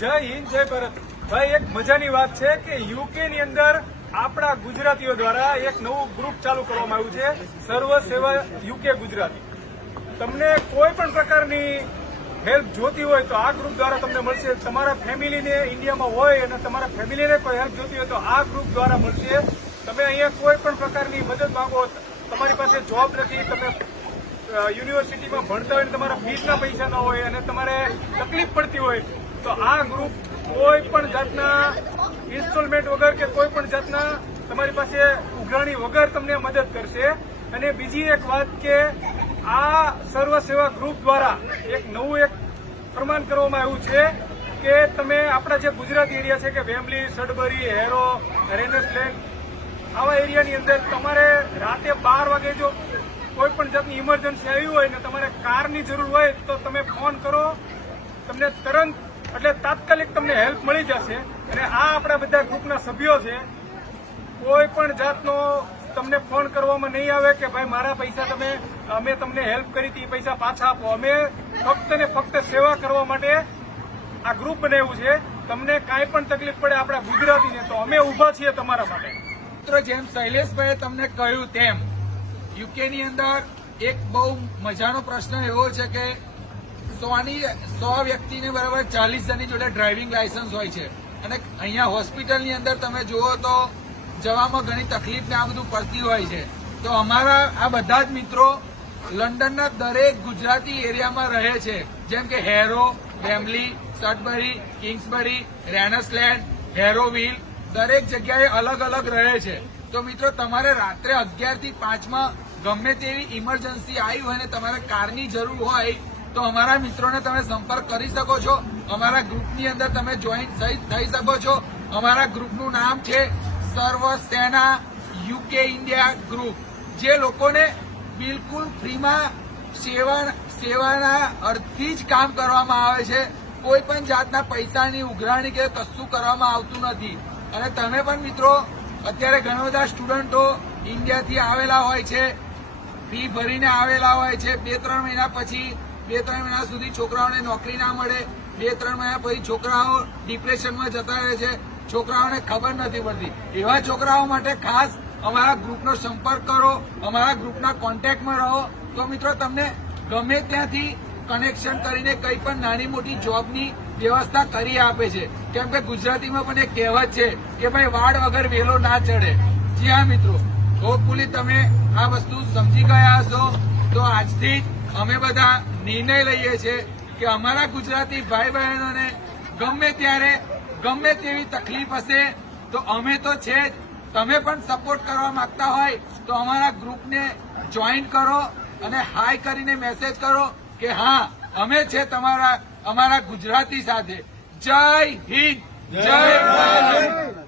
જય હિન્દ જય ભારત। ભાઈ એક મજાની વાત છે કે યુકે ની અંદર આપણા ગુજરાતીઓ દ્વારા એક નવું ગ્રુપ ચાલુ કરવામાં આવ્યું છે, સર્વ સેવા યુકે ગુજરાતી। તમને કોઈ પણ પ્રકારની હેલ્પ જોતી હોય તો આ ગ્રુપ દ્વારા તમને મળશે। તમારા ફેમિલીને ઇન્ડિયામાં હોય અને તમારા ફેમિલીને કોઈ હેલ્પ જોતી હોય તો આ ગ્રુપ દ્વારા મળશે। તમે અહીંયા કોઈ પણ પ્રકારની મદદ માંગો, તમારી પાસે જોબ નથી, તમે યુનિવર્સિટીમાં ભણતા હોય, તમારા ફીસના પૈસા ન હોય અને તમારે તકલીફ પડતી હોય તો આ ગ્રુપ કોઈ પણ જાતના ઇન્સ્ટોલમેન્ટ વગર કે કોઈ પણ જાતના તમારી પાસે ઉઘરાણી વગર તમને મદદ કરશે। અને બીજી એક વાત કે આ સર્વ સેવા ગ્રુપ દ્વારા એક નવું પ્રમાણ કરવામાં આવ્યું છે કે તમે આપણા જે ગુજરાતી એરિયા છે કે વેમ્બલી, સડબરી, હેરો, રેનસલેન્ડ આવા એરિયાની અંદર તમારે રાતે 12 વાગે જો કોઈ પણ જાતની ઇમરજન્સી આવી હોય ને તમારે કારની જરૂર હોય તો તમે ફોન કરો, તમને તરત એટલે તાત્કાલિક તમને હેલ્પ મળી જશે। અને આ આપણા બધા ગ્રુપના સભ્યો છે, કોઈ પણ જાતનો તમને ફોન કરવામાં નહીં આવે કે ભાઈ મારા પૈસા અમે તમને હેલ્પ કરી હતી, પૈસા પાછા આપો। અમે ફક્ત ને ફક્ત સેવા કરવા માટે આ ગ્રુપ બનાવ્યું છે। તમને કાંઈ પણ તકલીફ પડે આપણા ગુજરાતીને તો અમે ઊભા છીએ તમારા માટે। મિત્રો, જેમ શૈલેષભાઈએ તમને કહ્યું તેમ યુકેની અંદર એક બહુ મજાનો પ્રશ્ન એવો છે કે 100 વ્યક્તિને બરાબર 40 જણની જોડે ડ્રાઇવિંગ લાયસન્સ હોય છે અને અહીંયા હોસ્પિટલની અંદર તમે જુઓ તો જવામાં ઘણી તકલીફ ને આ બધું પડતી હોય છે। તો અમારા આ બધા જ મિત્રો લંડનના દરેક ગુજરાતી એરિયામાં રહે છે, જેમ કે હેરો, વેમ્બલી, સડબરી, કિંગ્સબરી, રેનસલેન્ડ, હેરોવિલ, દરેક જગ્યાએ અલગ અલગ રહે છે। તો મિત્રો, તમારે રાત્રે 11 થી 5 માં ગમે તેવી ઇમરજન્સી આવી હોય ને તમારે કારની જરૂર હોય તો અમારા મિત્રોને તમે સંપર્ક કરી શકો છો। અમારા ગ્રુપની અંદર તમે જોઈન થઈ શકો છો। અમારા ગ્રુપનું નામ છે સર્વ સેના યુકે ઇન્ડિયા ગ્રુપ, જે લોકોને બિલકુલ ફ્રીમાં સેવાના અર્થથી જ કામ કરવામાં આવે છે। કોઈ પણ જાતના પૈસાની ઉઘરાણી કે કશું કરવામાં આવતું નથી। અને તમે પણ મિત્રો, અત્યારે ઘણા બધા સ્ટુડન્ટો ઇન્ડિયાથી આવેલા હોય છે, ફી ભરીને આવેલા હોય છે, 2-3 મહિના પછી 2-3 મહિના સુધી છોકરાઓને નોકરી ના મળે, 2-3 મહિના પછી છોકરાઓ ડિપ્રેશનમાં જતા રહે છે, છોકરાઓને ખબર નથી પડતી। એવા છોકરાઓ માટે ખાસ અમારા ગ્રુપનો સંપર્ક કરો, અમારા ગ્રુપના કોન્ટેક્ટમાં રહો। તો મિત્રો, તમને ગમે ત્યાંથી કનેક્શન કરીને કંઈ પણ નાની મોટી જોબની વ્યવસ્થા કરી આપે છે। કેમ કે ગુજરાતીમાં પણ એક કહેવત છે કે ભાઈ વાડ વગર વેલો ના ચડે। જી હા મિત્રો, હોપફુલી તમે આ વસ્તુ સમજી ગયા હશો। તો આજથી અમે બધા નિર્ણય લઈએ છીએ કે અમારા ગુજરાતી ભાઈ બહેનોને ગમે ત્યારે ગમે તેવી તકલીફ હશે તો અમે તો છે જ। તમે પણ સપોર્ટ કરવા માંગતા હોય તો અમારા ગ્રુપને જોઈન કરો અને હાય કરીને મેસેજ કરો કે હા, અમે છે અમારા ગુજરાતી સાથે। જય હિન્દ, જય ભારત।